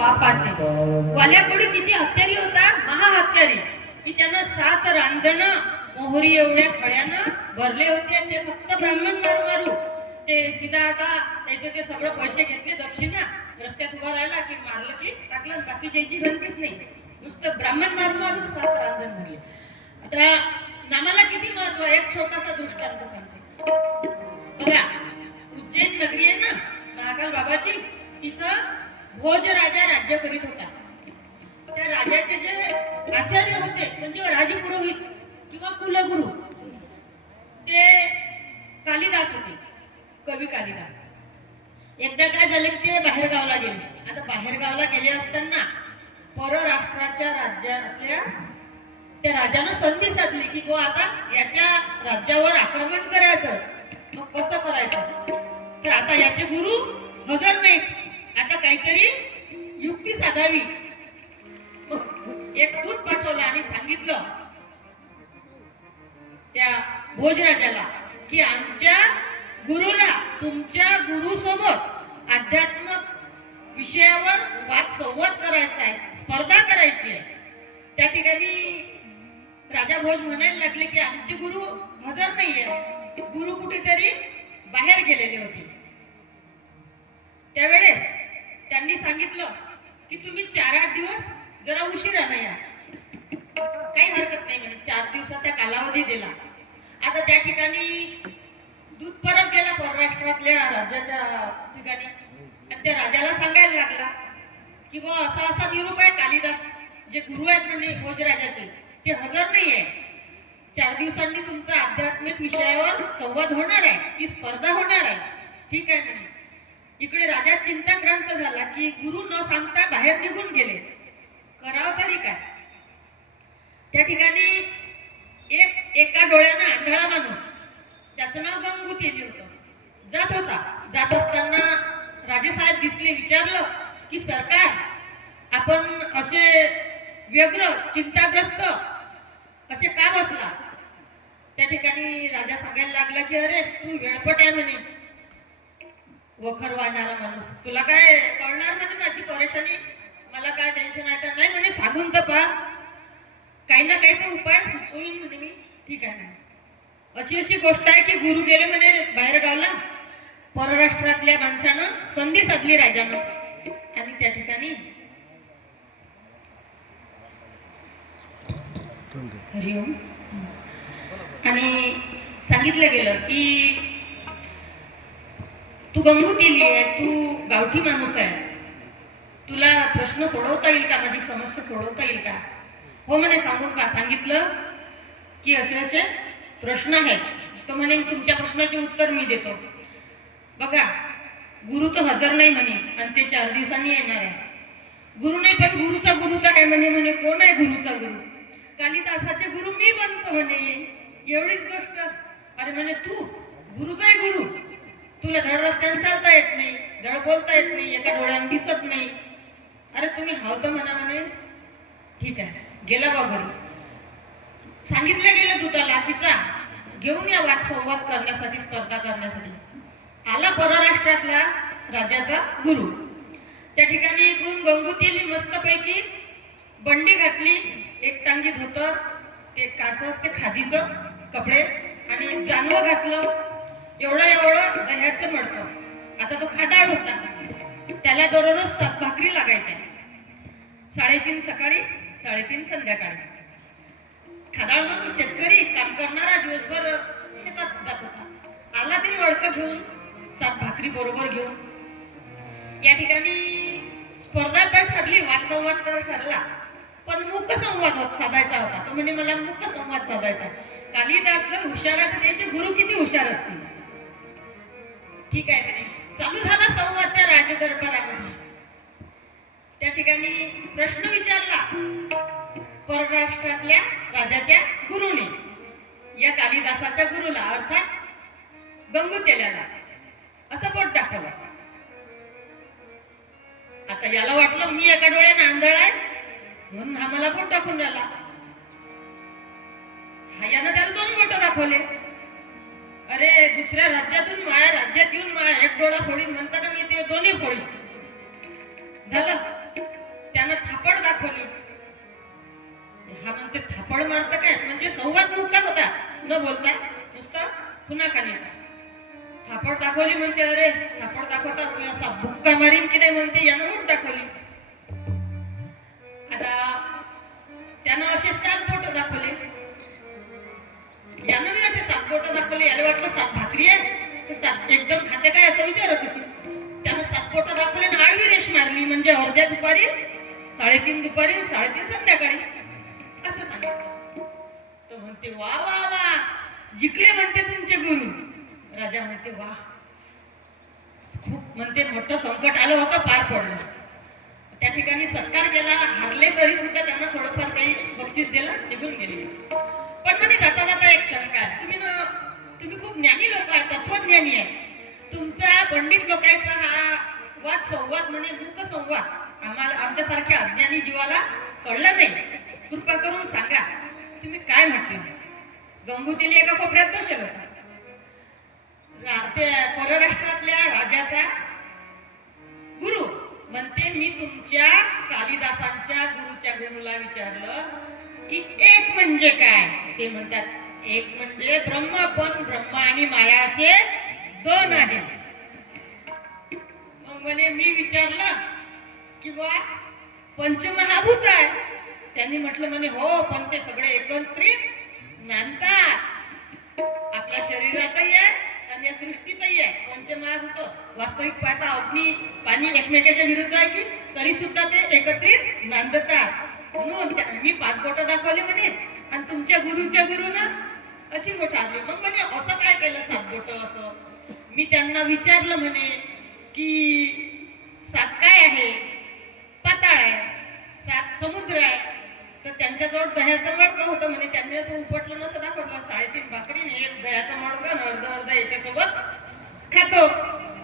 पापाची. वाल्यापुढे किती हत्यारी होतात? महाहत्यारी. की त्यानं सात रांजण मोहरी एवढ्या फळ्यानं भरले होते आणि ते फक्त ब्राह्मण मारू मारू. ते सीधा आता त्याचे ते सगळं पैसे घेतले दक्षिणा. रस्त्यात उभा राहिला की मारलं की टाकलं बाकी ज्याची गणतीच नाही. नुसतं ब्राह्मण मारू मारू सात रांजण भरले. आता नामाला किती महत्त्व एक छोटासा दृष्टांत सांगते. बघा उज्जैन नगरी आहे ना महाकाल बाबाची? तिथं हो भोज राजा राज्य करीत होता. त्या राजाचे जे आचार्य होते म्हणजे राजपुरोहित किंवा कुलगुरु ते कालिदास होते कवी कालिदास. एकदा काय झालं की ते बाहेर गावला गेले. आता बाहेर गावला गेले असताना परराष्ट्राच्या राज्यातल्या त्या राजानं संधी साधली की तो आता याच्या राज्यावर आक्रमण करायचं. मग कसं करायचं? तर आता याचे गुरु हजर नाहीत. आता काहीतरी युक्ती साधावी. एक दूत पाठवलं आणि सांगितलं त्या भोजराजाला की आमच्या गुरुला तुमच्या गुरु सोबत विषयावर वाद संवाद करायचा आहे स्पर्धा करायची आहे. त्या ठिकाणी राजा भोज म्हणायला लागले की आमचे गुरु हजर नाहीये. गुरु कुठेतरी बाहेर गेलेले होते. त्यावेळेस त्यांनी सांगितलं की तुम्ही चार आठ दिवस जरा उशिरानं या काही हरकत नाही म्हणजे चार दिवसाचा कालावधी दिला आता त्या ठिकाणी दूध परत गेला परराष्ट्रातल्या राज्याच्या ठिकाणी. आणि त्या राजाला सांगायला लागला की बा असा असा निरूप आहे कालिदास जे गुरु आहेत म्हणजे भोजराजाचे ते हजर नाही आहे चार दिवसांनी तुमचा आध्यात्मिक विषयावर संवाद होणार आहे ती स्पर्धा होणार आहे. ठीक आहे म्हणे. इकडे राजा चिंताक्रांत झाला की गुरु न सांगता बाहेर निघून गेले. करावं तरी काय? त्या ठिकाणी एक एका डोळ्यानं आंधळा माणूस त्याचं नाव गंगुतीने होतं जात होता. जात असताना राजेसाहेब दिसले विचारलं की सरकार आपण असे व्यग्र चिंताग्रस्त असे का बसला? त्या ठिकाणी राजा सांगायला लागला की अरे तू वेळपट आहे म्हणे. वखर वाढणारा माणूस. तुला काय कळणार म्हणजे माझी परेशानी? मला काय टेन्शन आहे तर नाही म्हणे सांगून तर पहा काही ना काही तर उपाय सुचवीन म्हणे मी. ठीक आहे ना. अशी अशी गोष्ट आहे की गुरु गेले म्हणे बाहेर गावला. परराष्ट्रातल्या माणसानं संधी साधली राजानं. आणि त्या ठिकाणी हरिओम. आणि सांगितलं गेलं की तू गंगू गेली आहे तू गावठी माणूस आहे. तुला प्रश्न सोडवता येईल का? माझी समस्या सोडवता येईल का? हो म्हणे सांगून पा सांगितलं की असे असे प्रश्न आहेत. तो म्हणे तुमच्या प्रश्नाचे उत्तर मी देतो. बघा गुरु तर हजर नाही म्हणे आणि ते चार दिवसांनी येणार आहे. गुरु नाही पण गुरुचा गुरु तर काय म्हणे म्हणे कोण आहे गुरुचा गुरु? कालिदासाचे गुरु मी बनतो म्हणे. एवढीच गोष्ट. अरे म्हणे तू गुरुचा आहे गुरु. तुला धड रस्त्याने चालता येत नाही धड बोलता येत नाही एका डोळ्याने दिसत नाही. अरे तुम्ही हाव म्हणा म्हणे. ठीक आहे गेला बा घरी. सांगितलं गेलं दुताला की जा घेऊन या वाद संवाद करण्यासाठी स्पर्धा करण्यासाठी. आला परराष्ट्रातला राजाचा गुरु. त्या ठिकाणी इकडून गंगुतीली मस्तपैकी. बंडी घातली एक टांगी धोतर ते काच असते खादीचं कपडे आणि जानवं घातलं. एवढं एवढं दह्याचं मडकं. आता तो खादाळ होता. त्याला दररोज सात भाकरी लागायच्या. साडेतीन सकाळी साडेतीन संध्याकाळी. खादाळ म्हणून शेतकरी काम करणारा दिवसभर शेतात जात होता. आला ते मडकं घेऊन सात भाकरी बरोबर घेऊन. या ठिकाणी स्पर्धा तर ठरली वादसंवाद तर ठरला. पण मुख संवाद होत साधायचा होता. तो म्हणजे मला मुख संवाद साधायचा कालिदास जर हुशार आहे तर त्याचे गुरु किती हुशार असतील? ठीक आहे म्हणे चालू झाला संवाद त्या राजदरबारामध्ये. त्या ठिकाणी प्रश्न विचारला. परराष्ट्रातल्या राजाच्या गुरुने या कालिदासाच्या गुरुला अर्थात गंगुतेल्याला असं बोट दाखवलं. आता याला वाटलं मी एका डोळ्याने आंधळ आहे म्हणून हा मला बोट दाखवून राहिला. हा यानं त्याला दोन बोट दाखवले. अरे दुसऱ्या राज्यातून माया राज्यात येऊन माया एक डोळा फोडीन म्हणताना मी ते दोन्ही फोडी झालं? त्यानं थापड दाखवली. हा म्हणते थापड मारत काय? म्हणजे संवाद मुक्का होता. न बोलता नुसता पुन्हा काने थापड दाखवली म्हणते अरे थापड दाखवता मी असा बुक्का मारीन की नाही म्हणते यानं म्हणून दाखवली. आता त्यानं असे सात फोटो दाखवले. यानं फोटो दाखवले याला वाटलं सात भाकरी आहे. सात एकदम खाते काय असं विचारत होती त्यानं सात बोट दाखवले आणि आळवी रेष मारली म्हणजे अर्ध्या दुपारी साडेतीन दुपारी साडेतीन संध्याकाळी. असं सांगितलं. तो म्हणते वा वा वा. जिंकले म्हणते तुमचे गुरु. राजा म्हणते वा. खूप म्हणते मोठं संकट आलं होतं पार पडलं. त्या ठिकाणी सत्कार केला हारले तरी सुद्धा त्यांना थोडंफार काही बक्षीस दिलं निघून गेले. ज्ञानी लोक आहे तत्वज्ञानी आहे तुमचा पंडित लोकांचा हा वाद संवाद म्हणे मूक संवाद आम्हाला आमच्यासारख्या अज्ञानी जीवाला कळलं नाही. कृपा करून सांगा तुम्ही काय म्हटले? गंगुतीने एका कोपऱ्यात बसेल. होता परराष्ट्रातल्या राजाचा गुरु. म्हणते मी तुमच्या कालिदासांच्या गुरुच्या गुरुला विचारलं की एक म्हणजे काय? ते म्हणतात एक म्हणजे ब्रह्म पण ब्रह्म आणि माया असे दोन आहे. मग म्हणे मी विचारलं किंवा पंचमहाभूत आहे. त्यांनी म्हटलं म्हणे हो पण ते सगळे एकत्रित नांदतात आपल्या शरीरातही आहे आणि या सृष्टीतही आहे. पंचमहाभूत वास्तविक पाहता अग्नी पाणी एकमेकाच्या विरुद्ध आहे की तरी सुद्धा ते एकत्रित नांदतात म्हणून मी पाच बोट दाखवले म्हणे. आणि तुमच्या गुरुच्या गुरुनं अशी बोट आली मग म्हणे असं काय केलं सात बोट असं? मी त्यांना विचारलं म्हणे की सात काय आहे? पाताळ आहे. सात समुद्र आहे. तर त्यांच्याजवळ दह्याचं मडकं होतं म्हणे. त्यांनी असं उपटलं नसं दाखवलं. साडेतीन भाकरीने एक दह्याचं मडकं अर्धा अर्ध अर्ध याच्यासोबत खातो.